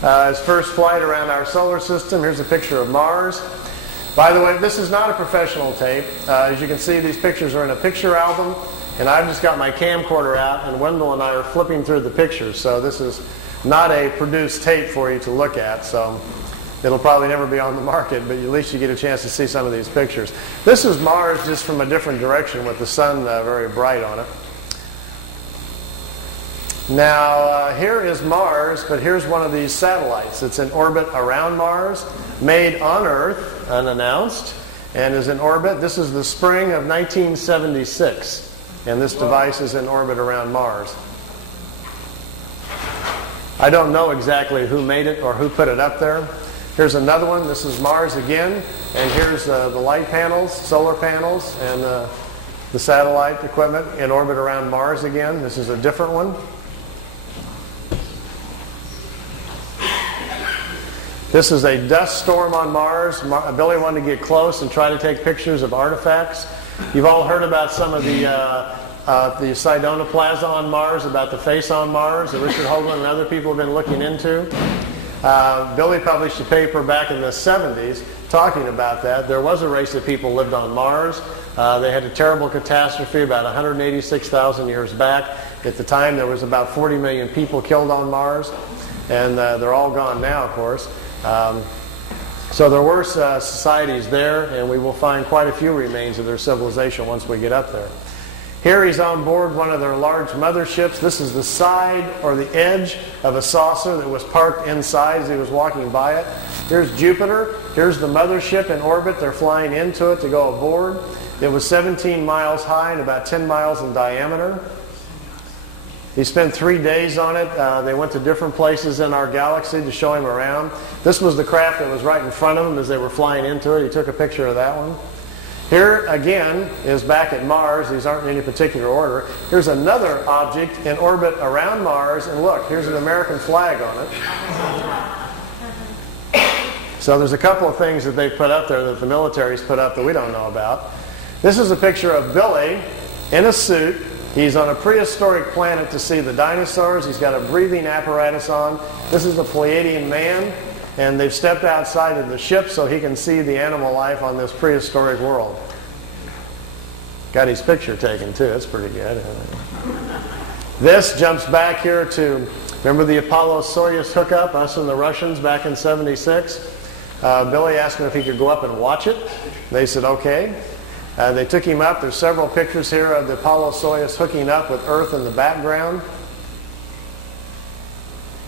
His first flight around our solar system. Here's a picture of Mars. By the way, this is not a professional tape. As you can see, these pictures are in a picture album, and I've just got my camcorder out, and Wendell and I are flipping through the pictures. So this is not a produced tape for you to look at. So it'll probably never be on the market, but at least you get a chance to see some of these pictures. This is Mars just from a different direction with the sun very bright on it. Now, here is Mars, but here's one of these satellites. It's in orbit around Mars, made on Earth, unannounced, and is in orbit. This is the spring of 1976, and this device is in orbit around Mars. I don't know exactly who made it or who put it up there. Here's another one. This is Mars again, and here's the light panels, solar panels, and the satellite equipment in orbit around Mars again. This is a different one. This is a dust storm on Mars. Billy wanted to get close and try to take pictures of artifacts. You've all heard about some of the Sedona Plaza on Mars, about the face on Mars that Richard Hoagland and other people have been looking into. Billy published a paper back in the 70s talking about that. There was a race of people lived on Mars. They had a terrible catastrophe about 186,000 years back. At the time, there was about 40 million people killed on Mars, and they're all gone now, of course. So there were societies there, and we will find quite a few remains of their civilization once we get up there. Here he's on board one of their large motherships. This is the side or the edge of a saucer that was parked inside as he was walking by it. Here's Jupiter. Here's the mothership in orbit. They're flying into it to go aboard. It was 17 miles high and about 10 miles in diameter. He spent 3 days on it. They went to different places in our galaxy to show him around. This was the craft that was right in front of him as they were flying into it. He took a picture of that one. Here, again, is back at Mars. These aren't in any particular order. Here's another object in orbit around Mars. And look, here's an American flag on it. So there's a couple of things that they put up there that the military's put up that we don't know about. This is a picture of Billy in a suit. He's on a prehistoric planet to see the dinosaurs. He's got a breathing apparatus on. This is a Pleiadian man, and they've stepped outside of the ship so he can see the animal life on this prehistoric world. Got his picture taken, too. That's pretty good. This jumps back here to, remember the Apollo-Soyuz hookup, us and the Russians back in '76? Billy asked him if he could go up and watch it. They said, okay. They took him up. There's several pictures here of the Apollo-Soyuz hooking up with Earth in the background.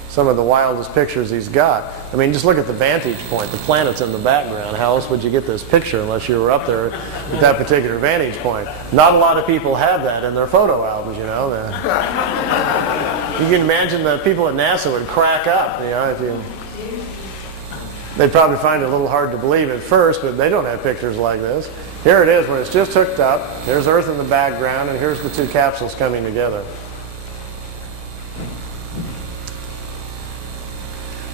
Some of the wildest pictures he's got. I mean, just look at the vantage point. The planet's in the background. How else would you get this picture unless you were up there at that particular vantage point? Not a lot of people have that in their photo albums, you know. You can imagine the people at NASA would crack up, you know, they'd probably find it a little hard to believe at first, but they don't have pictures like this. Here it is when it's just hooked up. There's Earth in the background, and here's the two capsules coming together.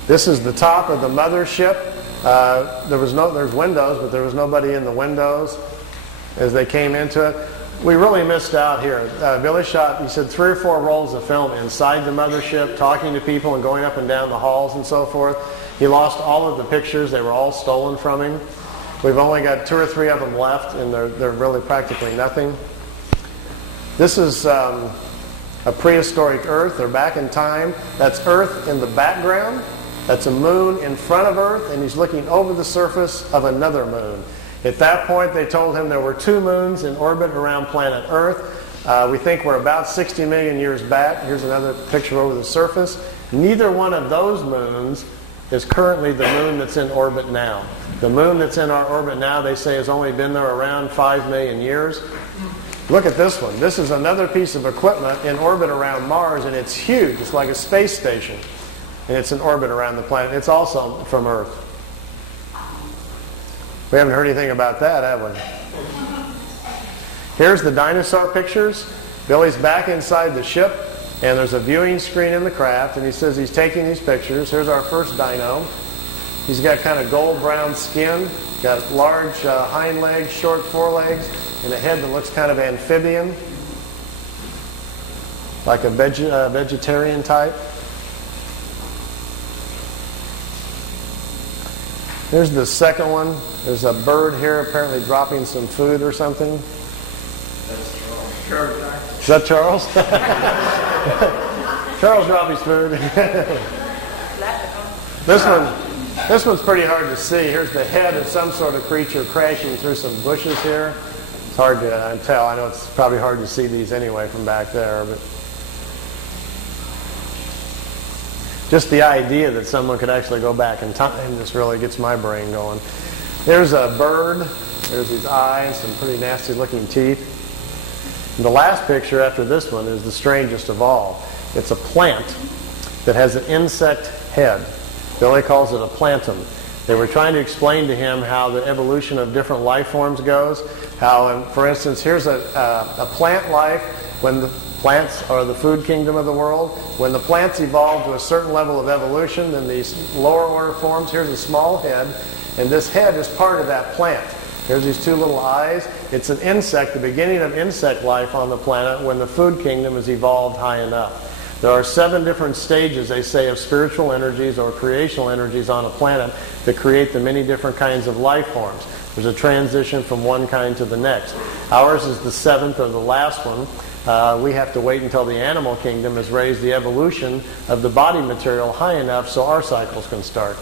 This is the top of the mothership. There's windows, but there was nobody in the windows as they came into it. We really missed out here. Billy shot, he said, 3 or 4 rolls of film inside the mothership, talking to people and going up and down the halls and so forth. He lost all of the pictures. They were all stolen from him. We've only got 2 or 3 of them left, and they're really practically nothing. This is a prehistoric Earth. They're back in time. That's Earth in the background. That's a moon in front of Earth, and he's looking over the surface of another moon. At that point, they told him there were 2 moons in orbit around planet Earth. We think we're about 60 million years back. Here's another picture over the surface. Neither one of those moons is currently the moon that's in orbit now. The moon that's in our orbit now, they say, has only been there around 5 million years. Look at this one. This is another piece of equipment in orbit around Mars, and it's huge. It's like a space station, and it's in orbit around the planet. It's also from Earth. We haven't heard anything about that, have we? Here's the dinosaur pictures. Billy's back inside the ship, and there's a viewing screen in the craft, and he says he's taking these pictures. Here's our first dino. He's got kind of gold-brown skin, got large hind legs, short forelegs, and a head that looks kind of amphibian, like a vegetarian type. Here's the second one. There's a bird here apparently dropping some food or something. That's Charles. Is that Charles? Charles dropped his food. This one's pretty hard to see. Here's the head of some sort of creature crashing through some bushes here. It's hard to tell. I know it's probably hard to see these anyway from back there, but just the idea that someone could actually go back in time just really gets my brain going. There's a bird. There's his eyes, some pretty nasty looking teeth. And the last picture after this one is the strangest of all. It's a plant that has an insect head. Billy calls it a plantum. They were trying to explain to him how the evolution of different life forms goes. How, for instance, here's a plant life when the plants are the food kingdom of the world. When the plants evolve to a certain level of evolution, then these lower order forms, here's a small head, and this head is part of that plant. There's these two little eyes. It's an insect, the beginning of insect life on the planet when the food kingdom has evolved high enough. There are 7 different stages, they say, of spiritual energies or creational energies on a planet that create the many different kinds of life forms. There's a transition from one kind to the next. Ours is the 7th or the last one. We have to wait until the animal kingdom has raised the evolution of the body material high enough so our cycles can start.